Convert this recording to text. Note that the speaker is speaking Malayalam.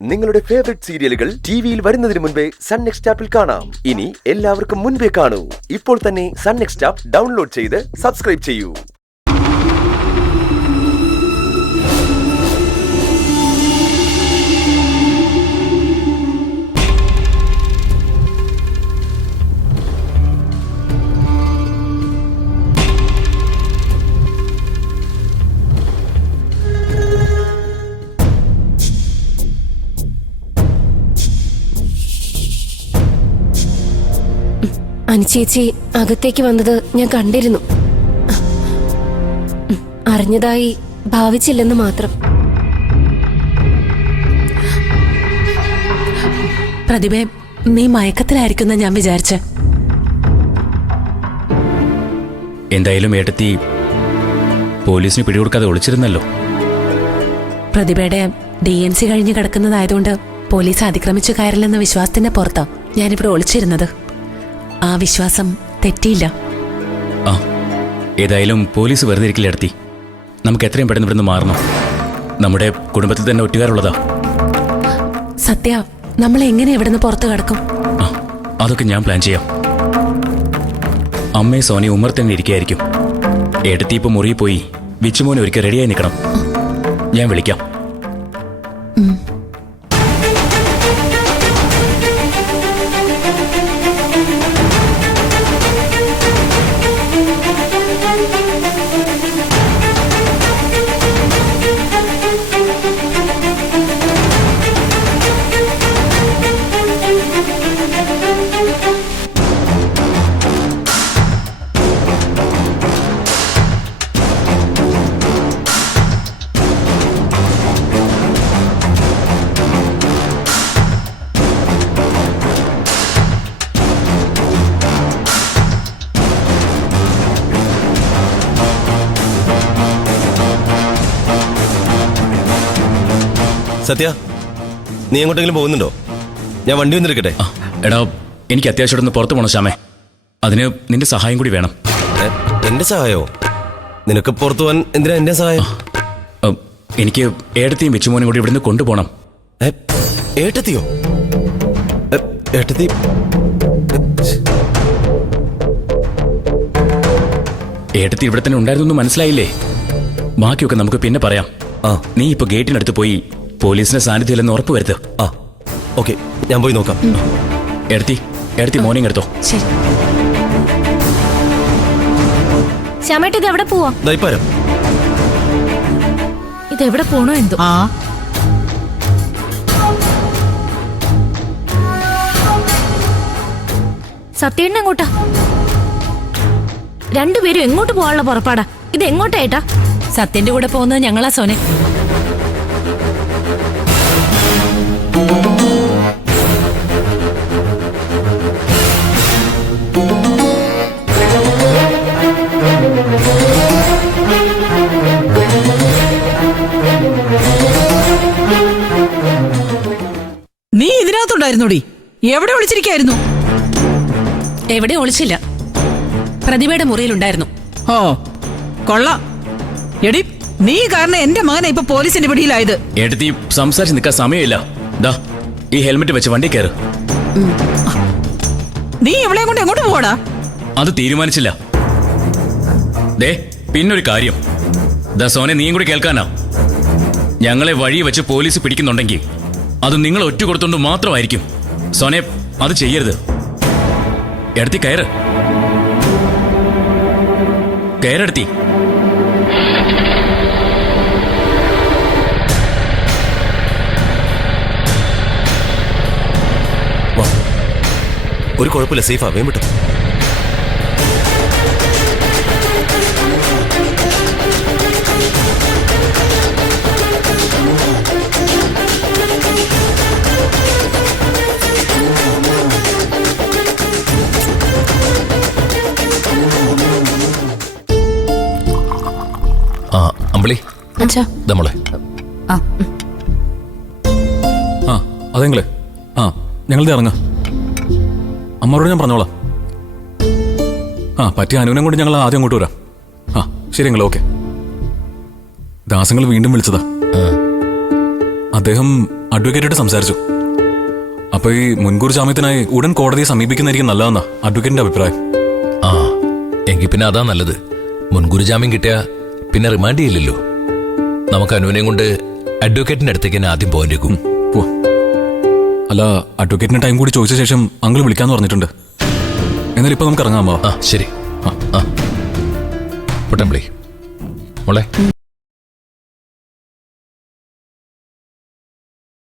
നിങ്ങളുടെ ഫേവറേറ്റ് സീരിയലുകൾ ടിവിയിൽ വരുന്നതിന് മുൻപേ സൺ നെക്സ്റ്റ് ആപ്പിൽ കാണാം. ഇനി എല്ലാവർക്കും മുൻപേ കാണൂ. ഇപ്പോൾ തന്നെ സൺ നെക്സ്റ്റ് ആപ്പ് ഡൗൺലോഡ് ചെയ്ത് സബ്സ്ക്രൈബ് ചെയ്യൂ. അനുചേച്ചി അകത്തേക്ക് വന്നത് ഞാൻ കണ്ടിരുന്നു. അറിഞ്ഞതായി ഭാവിച്ചില്ലെന്ന് മാത്രം. പ്രതിഭേ, നീ മയക്കത്തിലായിരിക്കുന്ന ഞാൻ വിചാരിച്ച. എന്തായാലും ഏട്ടത്തി പോലീസിന് പിടികൊടുക്കാതെ ഒളിച്ചിരുന്നല്ലോ. പ്രതിഭയുടെ DNC കഴിഞ്ഞ് കിടക്കുന്നതായതുകൊണ്ട് പോലീസ് അതിക്രമിച്ചു കയറില്ലെന്ന വിശ്വാസത്തിന്റെ പുറത്താ ഞാനിവിടെ ഒളിച്ചിരുന്നത്. ആ വിശ്വാസം തെറ്റിയില്ല. ആ, ഏതായാലും പോലീസ് വെറുതെ ഇരിക്കില്ല ഏട്ടത്തി. നമുക്ക് എത്രയും പെട്ടെന്ന് ഇവിടുന്ന് മാറണം. നമ്മുടെ കുടുംബത്തിൽ തന്നെ ഒറ്റുകാരുള്ളതാ. സത്യ, നമ്മൾ എങ്ങനെ ഇവിടുന്ന് പുറത്തു കിടക്കും? ആ, അതൊക്കെ ഞാൻ പ്ലാൻ ചെയ്യാം. അമ്മയും സോനി ഉമ്മർ തന്നെ ഇരിക്കുകയായിരിക്കും. ഏട്ടത്തി ഇപ്പൊ മുറിയിൽ പോയി വിച്ചുമോനെ ഒരിക്കൽ റെഡിയായി നിൽക്കണം. ഞാൻ വിളിക്കാം. സത്യ, നീ എങ്ങോട്ടെങ്കിലും പോകുന്നുണ്ടോ? ഞാൻ വണ്ടി വന്നിരിക്കട്ടെ. എടാ, എനിക്ക് അത്യാവശ്യം പുറത്തു പോകണം ശ്യാമേ. അതിന് നിന്റെ സഹായം കൂടി വേണം. എന്റെ സഹായമോ? നിനക്ക് പുറത്തു പോകാൻ എന്തിനാ എന്റെ സഹായം? എനിക്ക് ഏട്ടത്തിയും വിച്ചുമോനും കൂടി ഇവിടുന്ന് കൊണ്ടുപോകണം. ഏട്ടത്തിയോ? ഏട്ടത്തി ഏട്ടത്തി ഇവിടെ തന്നെ ഉണ്ടായിരുന്നു മനസ്സിലായില്ലേ? ബാക്കിയൊക്കെ നമുക്ക് പിന്നെ പറയാം. നീ ഇപ്പൊ ഗേറ്റിനടുത്ത് പോയി പോലീസിന്റെ സാന്നിധ്യമില്ലെന്ന് ഉറപ്പ് വരുത്ത്. ആ, ഓക്കെ, ഞാൻ പോയി നോക്കാം. എടുത്തി മോർണിംഗ് എടുത്തോ. ശരി. ശ്യാമേട്ട, ഇത് എവിടെ പോവാ? ദൈപ്പാരം. ഇതെവിടെ പോണോ എന്തോ? സത്യേണ്ണ എങ്ങോട്ടാ? രണ്ടുപേരും എങ്ങോട്ട് പോകാനുള്ള പുറപ്പാടാ? ഇത് എങ്ങോട്ടാ ഏട്ടാ? സത്യന്റെ കൂടെ പോകുന്നത് ഞങ്ങളാ സോനെ. നീ ഇതിനകത്തുണ്ടായിരുന്നോടി? എവിടെ ഒളിച്ചിരിക്കായിരുന്നു? എവിടെ ഒളിച്ചില്ല, പ്രതിഭയുടെ മുറിയിലുണ്ടായിരുന്നു. ഓ, കൊള്ളാം. എടി, നീ കാരണം എന്റെ മകനെ ഇപ്പൊ പോലീസിന്റെ പിടിയിലായത്. എടുത്തി സംസാരിച്ച് നിൽക്കാൻ സമയമില്ല. ദാ, ഈ ഹെൽമെറ്റ് വെച്ച് വണ്ടി കയറ്. നീ ഇവളെ കൊണ്ട് എങ്ങോട്ട് പോടാ? അത് തീരുമാനിച്ചില്ല. ദേ, പിന്നൊരു കാര്യം. ദാ സോനെ, നീയും കൂടി കേൾക്കാനാ. ഞങ്ങളെ വഴി വെച്ച് പോലീസ് പിടിക്കുന്നുണ്ടെങ്കിൽ അത് നിങ്ങൾ ഒറ്റ കൊടുത്തോണ്ട് മാത്രമായിരിക്കും. സോനെ, അത് ചെയ്യരുത്. എടുത്തി കയറ്. കയറെടുത്തി. ഒരു കുഴപ്പമില്ല, സേഫാ. വേം വിട്ടോ. അമ്പിളി, നമ്മളെ അതെങ്കിലേ ഞങ്ങളുടെ ഇറങ്ങാം. അമ്മയോട് ഞാൻ പറഞ്ഞോളാം. പറ്റിയ അനുവിനെ കൊണ്ട് ഞങ്ങൾ ആദ്യം അങ്ങോട്ട് വരാം. ശരിയെങ്കിലോ? ഓക്കെ. ദാസങ്ങൾ വീണ്ടും വിളിച്ചതാ. അദ്ദേഹം അഡ്വക്കേറ്റായിട്ട് സംസാരിച്ചു. അപ്പൊ ഈ മുൻകൂർ ജാമ്യത്തിനായി ഉടൻ കോടതിയെ സമീപിക്കുന്നതായിരിക്കും നല്ലതെന്നാ അഡ്വക്കേറ്റിന്റെ അഭിപ്രായം. ആ എങ്കിൽ പിന്നെ അതാ നല്ലത്. മുൻകൂർ ജാമ്യം കിട്ടിയ പിന്നെ റിമാൻഡ് ചെയ്യില്ലല്ലോ. നമുക്ക് അനുവിനെയും കൊണ്ട് അഡ്വക്കേറ്റിന്റെ അടുത്തേക്ക് തന്നെ ആദ്യം പോകാൻ. പോ. അല്ല, അഡ്വക്കേറ്റിന് ടൈം കൂടി ചോദിച്ച ശേഷം അങ്കിൾ വിളിക്കാന്ന് പറഞ്ഞിട്ടുണ്ട്. എന്നാലും ഇപ്പൊ നമുക്ക് ഇറങ്ങാമോ? ആ ശരി. ആ പൊട്ടംപിളി മോളെ